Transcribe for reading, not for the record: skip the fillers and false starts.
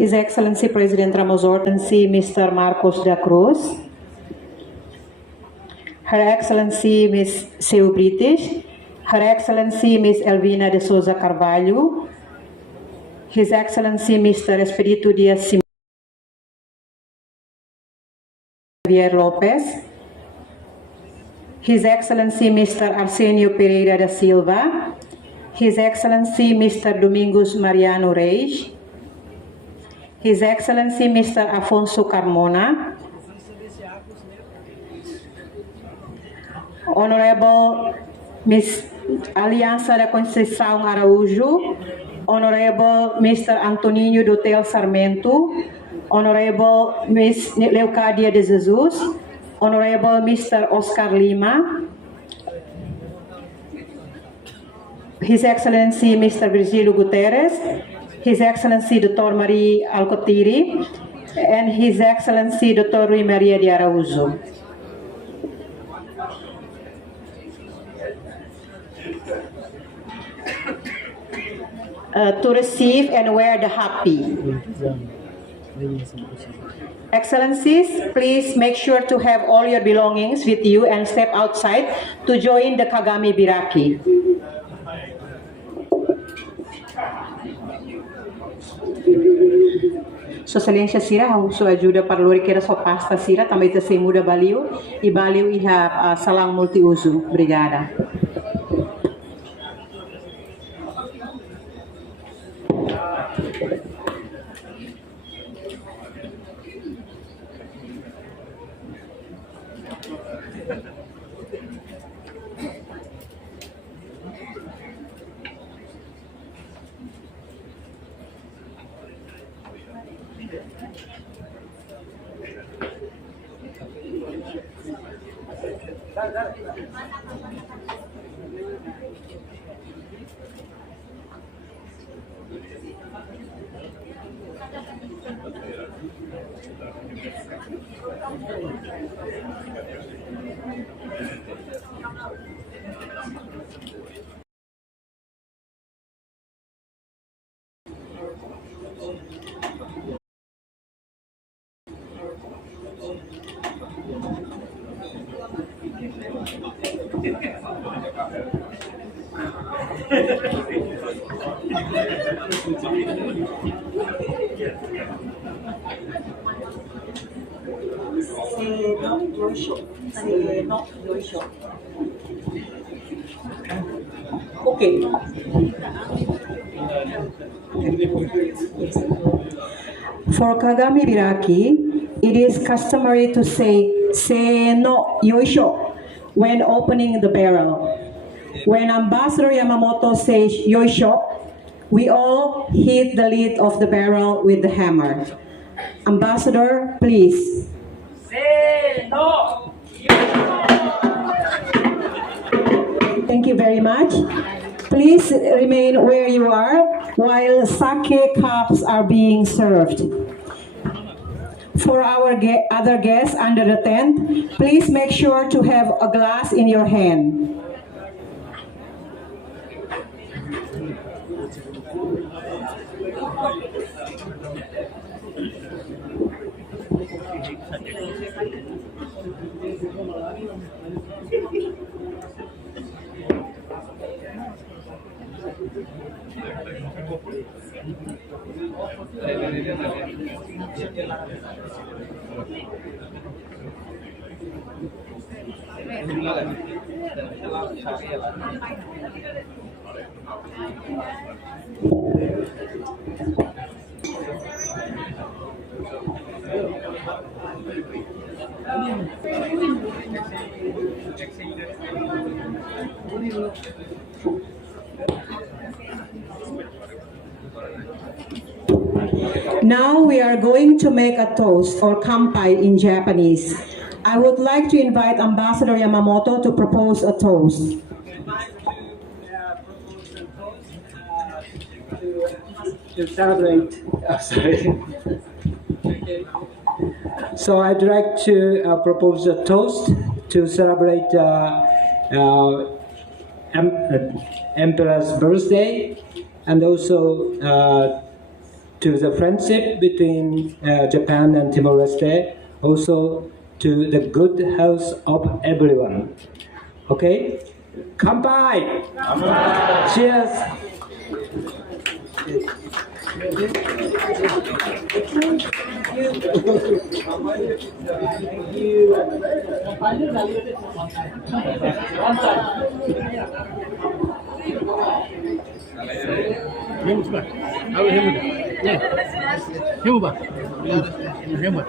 His Excellency President Ramos Hortensi, Mr. Marcos da Cruz, Her Excellency Ms. Seu British, Her Excellency Ms. Elvina de Souza Carvalho, His Excellency Mr. Espírito Dias Javier Lopez, His Excellency Mr. Arsenio Pereira da Silva, His Excellency Mr. Domingos Mariano Reis, His Excellency Mr. Afonso Carmona, Honorable Ms. Aliança da Conceição Araújo, Honorable Mr. Antoninho Dotel Sarmento, Honorable Ms. Leucádia de Jesus, Honorable Mr. Oscar Lima, His Excellency Mr. Virgílio Guterres, His Excellency Dr. Marie Alcotiri, and His Excellency Dr. Rui Maria de Araújo. To receive and wear the happy. Excellencies, please make sure to have all your belongings with you and step outside to join the Kagami Biraki. Sua Excelência Sira, sua ajuda para lori que era sua pasta Sira, também se muda baliu e salang multiuso. Obrigada. Okay. For Kagami Biraki, it is customary to say "se no yoisho" when opening the barrel. When Ambassador Yamamoto says "yoisho," we all hit the lid of the barrel with the hammer. Ambassador, please. Se no yoisho. Thank you very much. Please remain where you are while sake cups are being served. For our other guests under the tent, please make sure to have a glass in your hand. Now we are going to make a toast or kanpai in Japanese. I would like to invite Ambassador Yamamoto to propose a toast. To celebrate. So I'd like to propose a toast to celebrate Emperor's birthday and also to the friendship between Japan and Timor-Leste, also to the good health of everyone. Okay? Kanpai! Cheers! Hebat. Hebat.